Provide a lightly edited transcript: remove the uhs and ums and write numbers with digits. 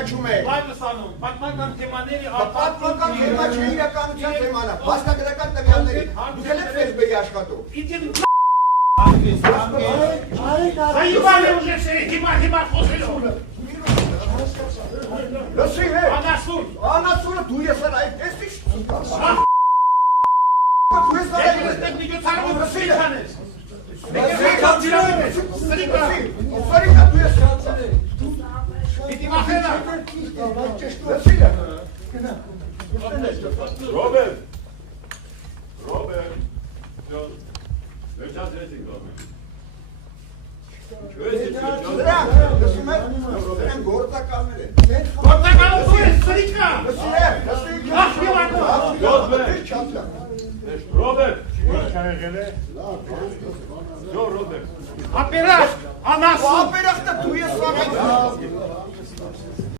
ճանաչում է։ Բայսանում, պատմական թեմաների Պատմական թեմա չէ, իրականության թեման է, փաստագրական տվյալների։ Դուք եք Facebook-ի աշխատող։ Заебали уже все, հիմա խոսելով։ Լսի է։ Անասունը դու ես էլ այդ տեսիշ։ Դու ես էլ Robert, Դրանք գործականներ են։ Գործակալը դու ես, սրիկա։ Robert, Ապերախ, անասուն։ Ապերախտը դու ես սաղ